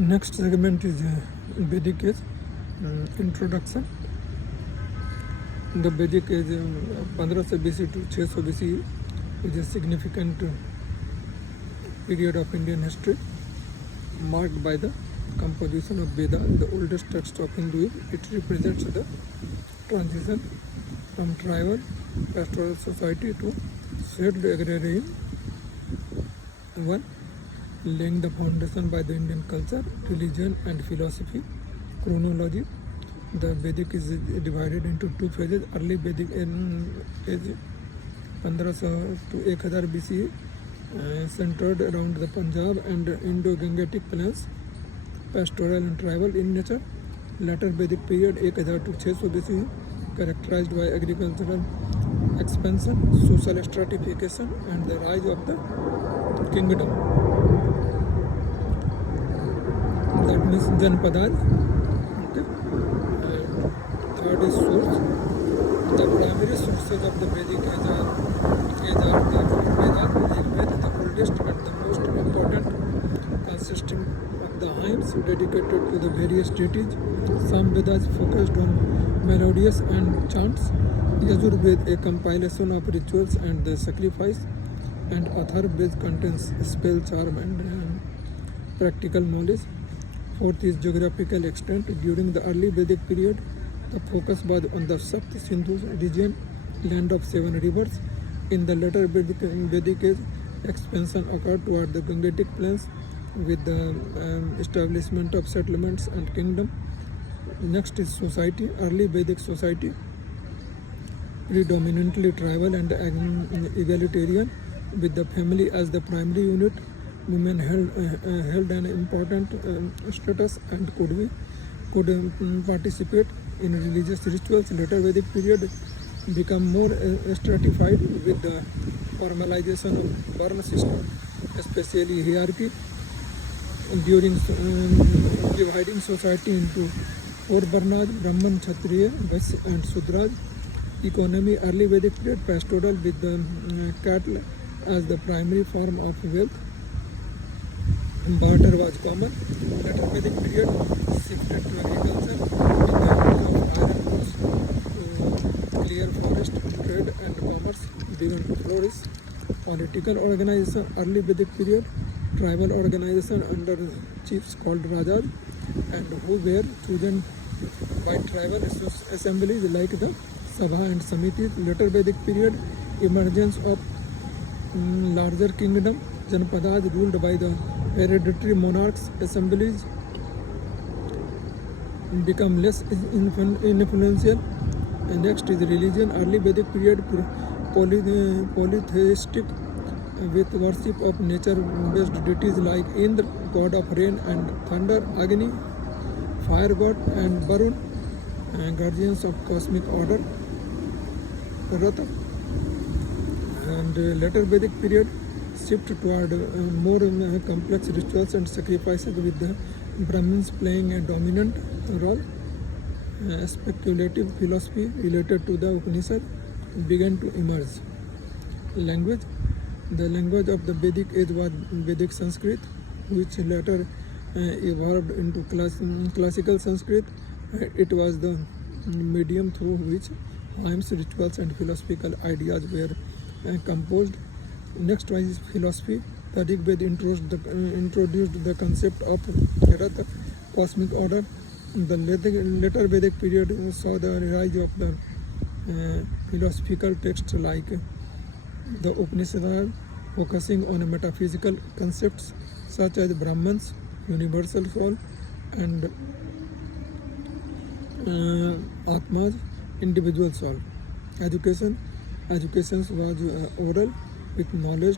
Next segment is Vedic age introduction. The Vedic age 1500 BC to 600 BC is a significant period of Indian history marked by the composition of Veda, the oldest text of Hinduism. It represents the transition from tribal pastoral society to settled agrarian one, laying the foundation by the Indian culture, religion and philosophy. Chronology: the Vedic is divided into two phases. Early Vedic age 1500 to 1000 BC centered around the Punjab and Indo-Gangetic plains, pastoral and tribal in nature. Later Vedic period 1000 to 600 BC characterized by agricultural expansion, social stratification and the rise of the kingdom. That means Janpadad. Okay. Third is source. The primary sources of the Vedic age are the Vedas, Rigveda, the oldest and the most important, consisting of the hymns dedicated to the various deities. Some Vedas focused on melodious and chants. Yajurveda, a compilation of rituals and the sacrifice, and Atharvaveda contains spell, charm and practical knowledge. Fourth is geographical extent. During the early Vedic period, the focus was on the Sapt Sindhu region, land of 7 rivers. In the later Vedic age, expansion occurred toward the Gangetic plains with the establishment of settlements and kingdom. Next is society. Early Vedic society, predominantly tribal and egalitarian, with the family as the primary unit. Women held an important status and could participate in religious rituals. Later Vedic period become more stratified with the formalization of Varna system, especially hierarchy, during dividing society into 4 Varnas: Brahman, Kshatriya, Vaishya and Sudra. Economy: early Vedic period pastoral with the cattle as the primary form of wealth. Barter was common. Later Vedic period shifted to agriculture with the use of iron ores, clear forest, trade and commerce began to flourish. Political organization: early Vedic period tribal organization under chiefs called Rajas and who were chosen by tribal assemblies like the Sabha and Samitis. Later Vedic period emergence of larger kingdom, Janpadas ruled by the hereditary monarchs. Assemblies become less influential. And next is religion. Early Vedic period polytheistic with worship of nature-based deities like Indra, god of rain and thunder, Agni, fire god, and Varun, guardians of cosmic order, Rata. And later Vedic period shift toward more complex rituals and sacrifices with the Brahmins playing a dominant role. Speculative philosophy related to the Upanishad began to emerge. Language: the language of the Vedic age was Vedic Sanskrit, which later evolved into classical Sanskrit. It was the medium through which hymns, rituals and philosophical ideas were composed. Next one is philosophy. The Rig Veda introduced the concept of Rata, cosmic order. The later Vedic period saw the rise of the philosophical texts like the Upanishads, focusing on metaphysical concepts such as Brahman's universal soul and Atma's individual soul. Education was oral with knowledge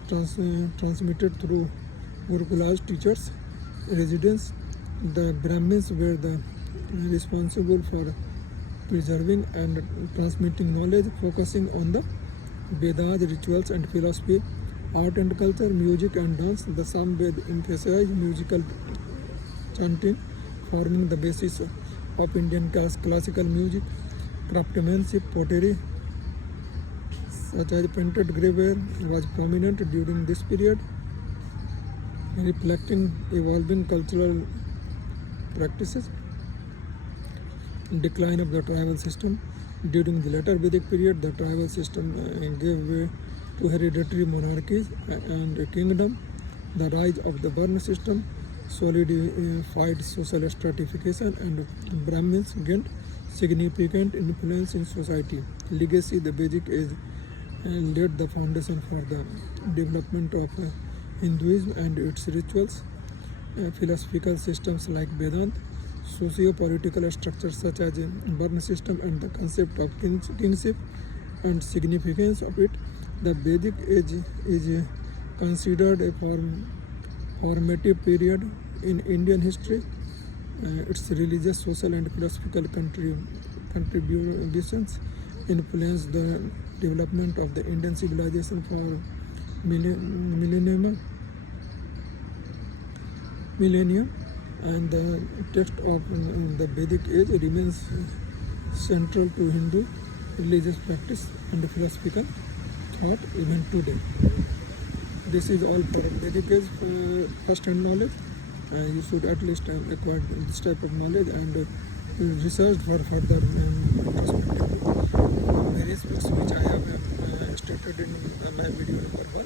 transmitted through Gurukulas, teachers. Residence: the Brahmins were the responsible for preserving and transmitting knowledge, focusing on the Vedas, rituals and philosophy. Art and culture: music and dance. The Samved emphasized musical chanting, forming the basis of Indian classical music. Craftsmanship: pottery, such as painted graveware, was prominent during this period, reflecting evolving cultural practices. Decline of the tribal system. During the later Vedic period, the tribal system gave way to hereditary monarchies and a kingdom. The rise of the Varna system solidified social stratification, and Brahmins gained significant influence in society. Legacy: the Vedic age laid the foundation for the development of Hinduism and its rituals. Philosophical systems like Vedanta, socio-political structures such as a Varna system, and the concept of kingship and significance of it. The Vedic age is considered a formative period in Indian history. Its religious, social, and philosophical contributions influenced the development of the Indian civilization for millennia, and the text of the Vedic age remains central to Hindu religious practice and philosophical thought even today. This is all for Vedic age first-hand knowledge. You should at least acquire this type of knowledge and research for further introspective various books which I have stated in my video number 1.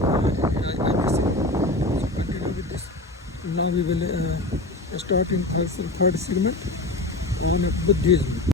I will say. So continue with this. Now we will start in third segment on Buddhism.